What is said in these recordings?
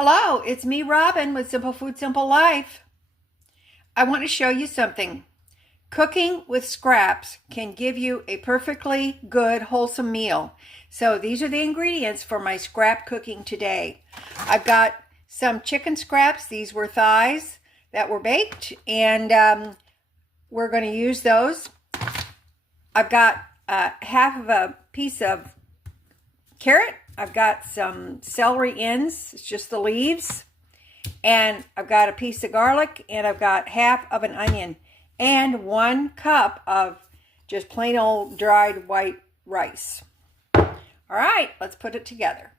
Hello, it's me, Robin, with Simple Food, Simple Life. I want to show you something. Cooking with scraps can give you a perfectly good, wholesome meal. So these are the ingredients for my scrap cooking today. I've got some chicken scraps. These were thighs that were baked, and we're going to use those. I've got half of a piece of carrot. I've got some celery ends, it's just the leaves, and I've got a piece of garlic, and I've got half of an onion, and 1 cup of just plain old dried white rice. All right, let's put it together.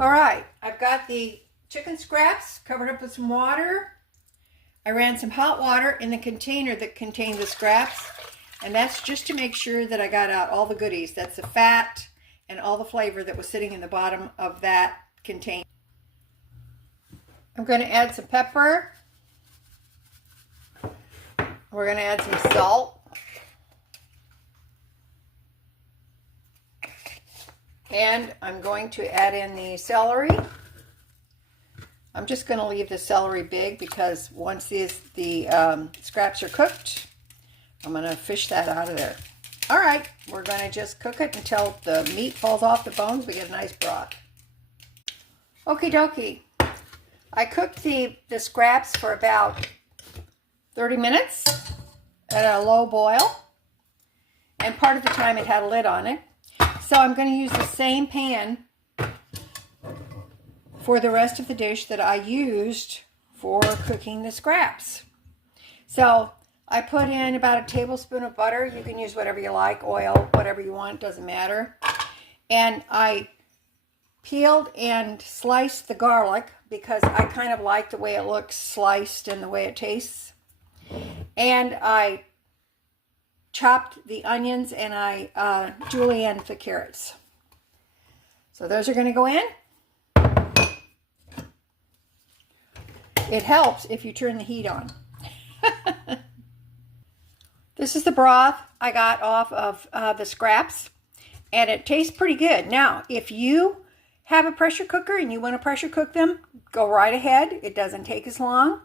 All right, I've got the chicken scraps covered up with some water. I ran some hot water in the container that contained the scraps, and that's just to make sure that I got out all the goodies. That's the fat and all the flavor that was sitting in the bottom of that container. I'm going to add some pepper. We're going to add some salt. And I'm going to add in the celery. I'm just going to leave the celery big because once the scraps are cooked, I'm going to fish that out of there. All right, we're going to just cook it until the meat falls off the bones. We get a nice broth. Okie dokie. I cooked the scraps for about 30 minutes at a low boil. And part of the time it had a lid on it. So I'm going to use the same pan for the rest of the dish that I used for cooking the scraps. So I put in about a tablespoon of butter. You can use whatever you like, oil, whatever you want, doesn't matter. And I peeled and sliced the garlic because I kind of like the way it looks sliced and the way it tastes. And I chopped the onions and I julienned the carrots. So those are going to go in. It helps if you turn the heat on. This is the broth I got off of the scraps, and it tastes pretty good. Now, if you have a pressure cooker and you want to pressure cook them, go right ahead. It doesn't take as long,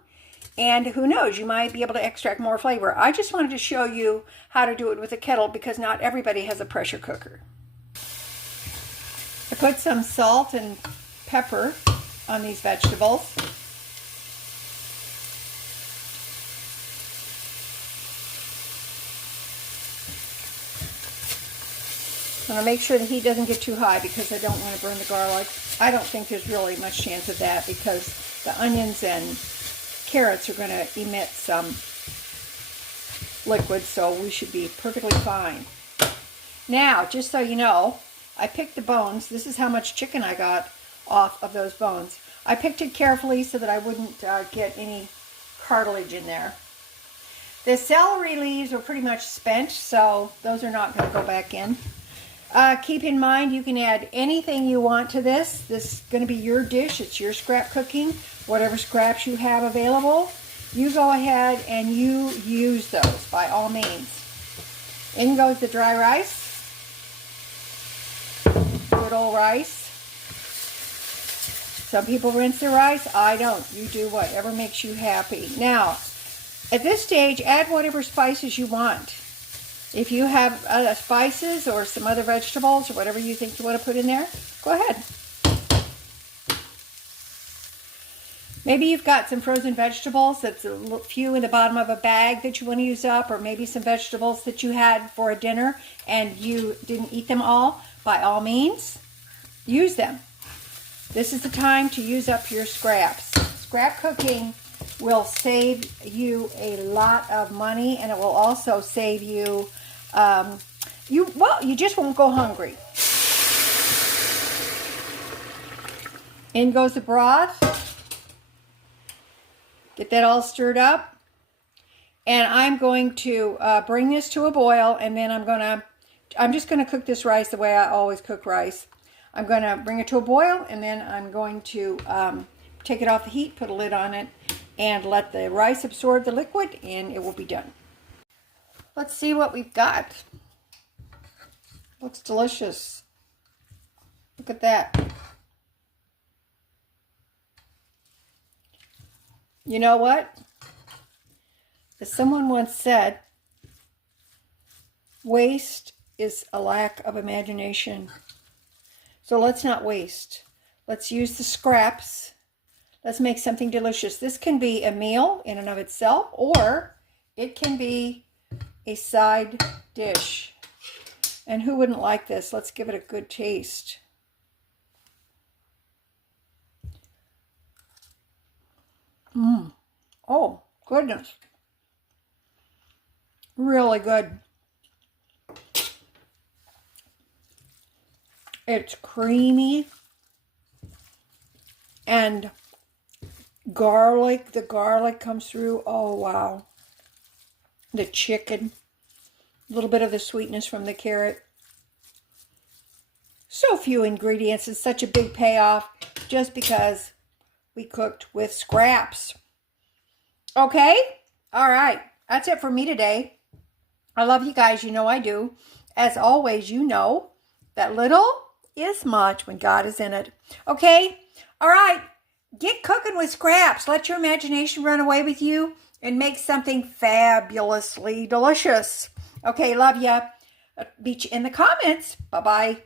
and who knows, you might be able to extract more flavor. I just wanted to show you how to do it with a kettle because not everybody has a pressure cooker. I put some salt and pepper on these vegetables. I'm going to make sure the heat doesn't get too high because I don't want to burn the garlic. I don't think there's really much chance of that because the onions and carrots are going to emit some liquid, so we should be perfectly fine. Now, just so you know, I picked the bones. This is how much chicken I got off of those bones. I picked it carefully so that I wouldn't get any cartilage in there. The celery leaves are pretty much spent, so those are not going to go back in. Keep in mind, you can add anything you want to this. This is going to be your dish. It's your scrap cooking. Whatever scraps you have available, you go ahead and you use those by all means. In goes the dry rice. Good old rice. Some people rinse their rice. I don't. You do whatever makes you happy. Now, at this stage, add whatever spices you want. If you have other spices or some other vegetables or whatever you think you want to put in there, go ahead. Maybe you've got some frozen vegetables that's a few in the bottom of a bag that you want to use up, or maybe some vegetables that you had for a dinner and you didn't eat them all. By all means, use them. This is the time to use up your scraps. Scrap cooking will save you a lot of money, and it will also save you you just won't go hungry. In goes the broth. Get that all stirred up, and I'm going to bring this to a boil, and then I'm just going to cook this rice the way I always cook rice. I'm going to bring it to a boil, and then I'm going to take it off the heat, put a lid on it, and let the rice absorb the liquid, and it will be done. Let's see what we've got. Looks delicious. Look at that. You know what? As someone once said, waste is a lack of imagination. So let's not waste. Let's use the scraps. Let's make something delicious. This can be a meal in and of itself, or it can be a side dish. And who wouldn't like this? Let's give it a good taste. Oh, goodness. Really good. It's creamy and garlic. The garlic comes through. Oh, wow. The chicken. A little bit of the sweetness from the carrot. So few ingredients and such a big payoff just because we cooked with scraps. Okay? All right. That's it for me today. I love you guys. You know I do. As always, you know that little is much when God is in it. Okay? All right. Get cooking with scraps. Let your imagination run away with you and make something fabulously delicious. Okay, love ya. Beat you in the comments. Bye-bye.